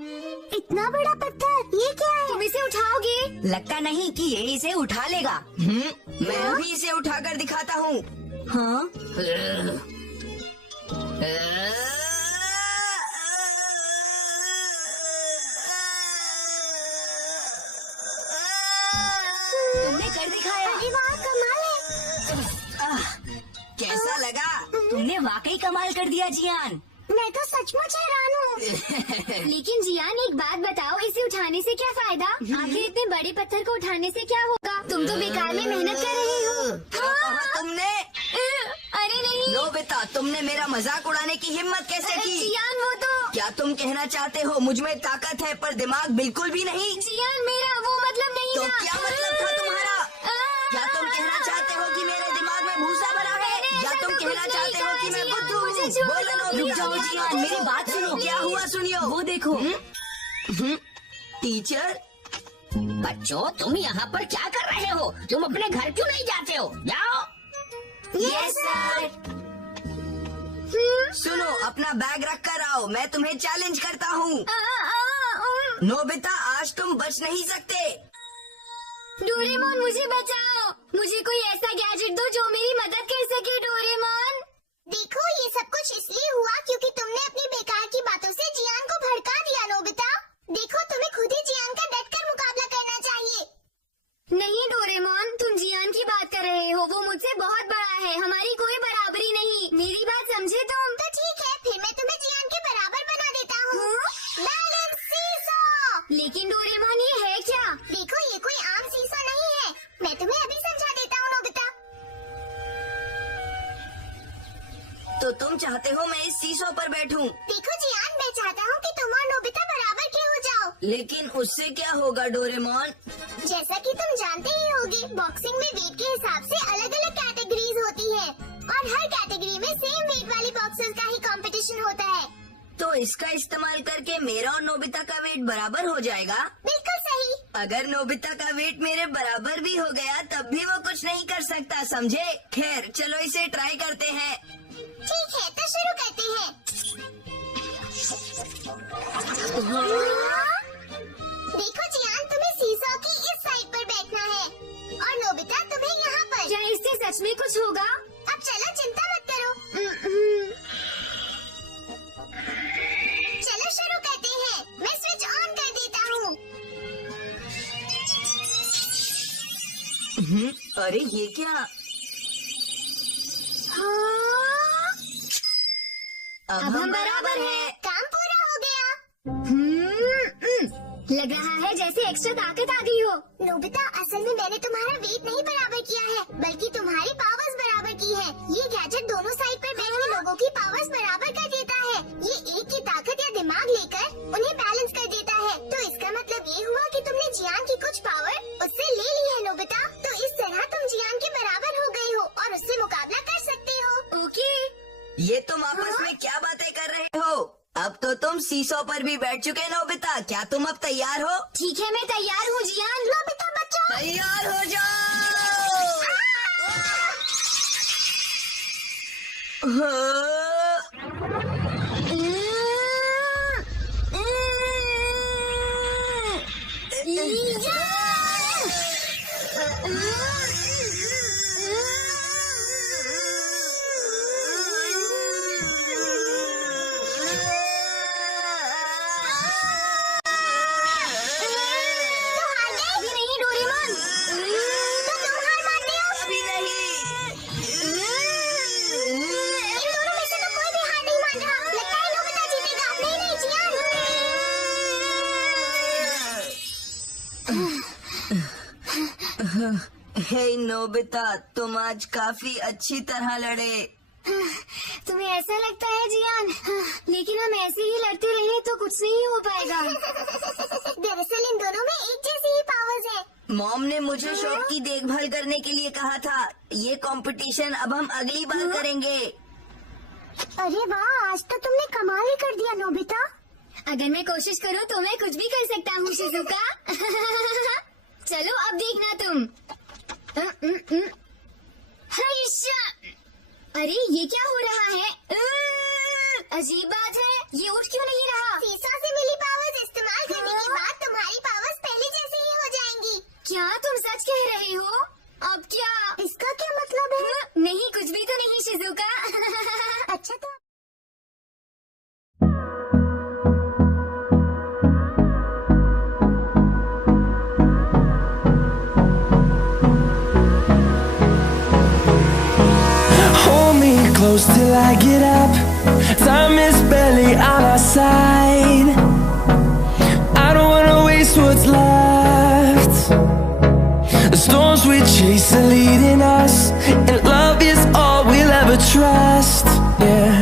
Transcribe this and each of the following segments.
इतना बड़ा पत्थर, ये क्या है? तुम इसे उठाओगे? लगता नहीं कि ये इसे उठा लेगा। मैं अभी इसे उठाकर दिखाता हूँ। हाँ तुमने कर दिखाया। अरे वाह, कमाल है। कैसा लगा? तुमने वाकई कमाल कर दिया जियान। मैं तो सचमुच हैरान हूँ। लेकिन जियान एक बात बताओ, इसे उठाने से क्या फायदा? आखिर इतने बड़े पत्थर को उठाने से क्या होगा? तुम तो बेकार में मेहनत कर रहे हो। कहा तुमने? अरे नहीं नोबिता, तुमने मेरा मजाक उड़ाने की हिम्मत कैसे की? जियान, वो तो क्या तुम कहना चाहते हो मुझ में ताकत है पर दिमाग बिल्कुल भी नहीं? जियान, मेरा वो मतलब नहीं तो था। क्या मतलब था तुम्हारा? क्या तुम कहना चाहते हो कि मेरे दिमाग में भूसा भरा है? या तुम कहना चाहते हो कि मैं बुद्धू हूँ? बोलो नोबिता। रुक जाओ जियान, मेरी बात सुनो। क्या हुआ सुनियो। वो देखो। टीचर, बच्चों, तुम यहाँ पर क्या कर रहे हो? तुम अपने घर क्यों नहीं जाते हो? जाओ। Yes sir. सुनो, अपना बैग रख कर आओ, मैं तुम्हें चैलेंज करता हूँ। नोबिता, आज तुम बच नहीं सकते। डोरेमोन, मुझे बचाओ। मुझे कोई ऐसा गैजेट दो जो मेरी मदद कर सके। डोरेमोन, देखो, ये सब कुछ इसलिए हुआ क्योंकि तुमने अपनी बेकार की बातों से जियान को भड़का दिया। नोबिता, देखो, तुम्हें खुद ही जियान का डटकर मुकाबला करना चाहिए। नहीं डोरेमोन, तुम जियान की बात कर रहे हो। वो मुझसे बहुत बड़ा है, हमारी कोई बराबरी नहीं। मेरी बात समझे तुम? तो ठीक है, फिर मैं तुम्हें जियान के बराबर बना देता हूँ। Balance seesaw. लेकिन डोरेमोन, ये है क्या? देखो, ये कोई आम सीसॉ नहीं है। मैं तुम्हें अभी समझा देता हूँ। नोबिता, तो तुम चाहते हो मैं इस सीसो पर बैठूं? देखो जियान, मैं चाहता हूँ कि तुम और नोबिता बराबर के हो जाओ। लेकिन उससे क्या होगा डोरेमोन? जैसा कि तुम जानते ही होगे, बॉक्सिंग में वेट के हिसाब से अलग अलग कैटेगरीज होती है और हर कैटेगरी में सेम वेट वाली बॉक्सर्स का ही कंपटीशन होता है। तो इसका इस्तेमाल करके मेरा और नोबिता का वेट बराबर हो जाएगा? बिल्कुल सही। अगर नोबिता का वेट मेरे बराबर भी हो गया तब भी वो कुछ नहीं कर सकता, समझे? खैर, चलो इसे ट्राई करते हैं। ठीक है, तो शुरू करते हैं। देखो जियान, तुम्हें सीसॉ की इस साइड पर बैठना है और नोबिता तुम्हें यहाँ पर। क्या इससे सच में कुछ होगा? अब चलो, चिंता मत करो। चलो शुरू करते हैं। मैं स्विच ऑन कर देता हूँ। अरे ये क्या? अब हम बराबर हैं। काम पूरा हो गया। लग रहा है जैसे एक्स्ट्रा ताकत आ गई हो। नोबिता, असल में मैंने तुम्हारा वेट नहीं बराबर किया है, बल्कि तुम्हारी पावर्स बराबर की है। ये गैजेट दोनों साइड पर बैठे लोगों की पावर्स बराबर कर देता है। ये एक की ताकत या दिमाग लेकर उन्हें बैलेंस कर देता है। तो इसका मतलब ये हुआ कि तुमने जियान की कुछ पावर उससे ले ली है। नोबिता, तो इस तरह तुम जियान के बराबर हो गए हो और उससे मुकाबला कर सकते हो। ओके। ये तुम आपस में क्या बातें कर रहे हो? अब तो तुम सीसो पर भी बैठ चुके नोबिता, क्या तुम अब तैयार हो? ठीक है, मैं तैयार हूँ जियान। नोबिता बचाओ। तैयार हो जाओ। नहीं डोरेमोन, अभी नहीं। इन दोनों में से तो कोई भी हार नहीं मान रहा। लगता है नोबिता जीतेगा। नहीं नहीं जियान। हे नोबिता, तुम आज काफी अच्छी तरह लड़े। तुम्हें ऐसा लगता है जियान? लेकिन हम ऐसे ही लड़ते रहे तो कुछ नहीं हो पाएगा। दरअसल इन दोनों में एक जैसी ही पावर्स है। मॉम ने मुझे शॉप की देखभाल करने के लिए कहा था। ये कंपटीशन अब हम अगली बार करेंगे। अरे वाह, आज तो तुमने कमाल ही कर दिया नोबिता। अगर मैं कोशिश करूँ तो मैं कुछ भी कर सकता हूँ शिजुका। चलो अब देखना तुम। हाइशा! अरे ये क्या हो रहा है? अजीब बात है, ये उठ क्यों नहीं रहा? सीसॉ से मिली पावर्स इस close till I get up. Time is barely on our side. I don't wanna waste what's left. The storms we chase are leading us, and love is all we'll ever trust. Yeah,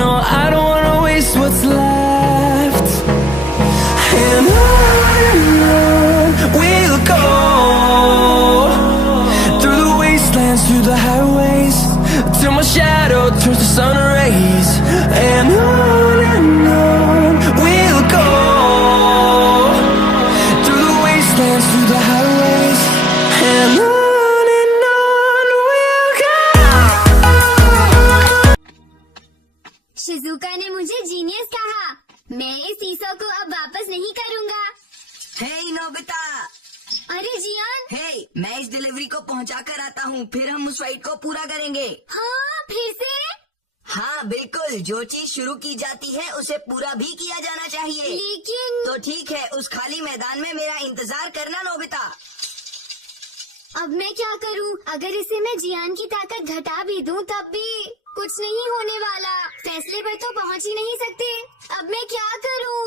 no, I don't wanna waste what's left. And on we'll go, through the wastelands, through the highways, till my shadow turns to sun rays. And on we'll go, through the wastelands, through the highways, and on we'll go. Shizuka ने मुझे genius कहा। मैं इस सीसो को अब वापस नहीं करूँगा। हे नोबिता, अरे जियान, हे, मैं इस डिलीवरी को पहुंचा कर आता हूँ, फिर हम उस फाइट को पूरा करेंगे। हाँ फिर से? हाँ बिल्कुल, जो चीज शुरू की जाती है उसे पूरा भी किया जाना चाहिए। लेकिन तो ठीक है, उस खाली मैदान में मेरा इंतजार करना नोबिता। अब मैं क्या करूं? अगर इसे मैं जियान की ताकत घटा भी दूं तब भी कुछ नहीं होने वाला। फैसले पर तो पहुंच ही नहीं सकते। अब मैं क्या करूं?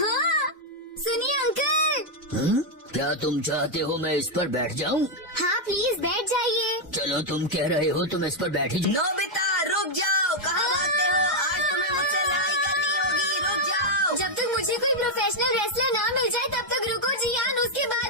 हाँ, सुनिए अंकल। क्या तुम चाहते हो मैं इस पर बैठ जाऊं? हाँ प्लीज बैठ जाइए। चलो तुम कह रहे हो तो मैं इस पर बैठ ही नोबिता रुक जाओ, कहाँ भागते हो? आज तुम्हें मुझसे लड़ाई करनी होगी, रुक जाओ। जब तक मुझे कोई प्रोफेशनल रेसलर ना मिल जाए तब तक रुको जियान, उसके बाद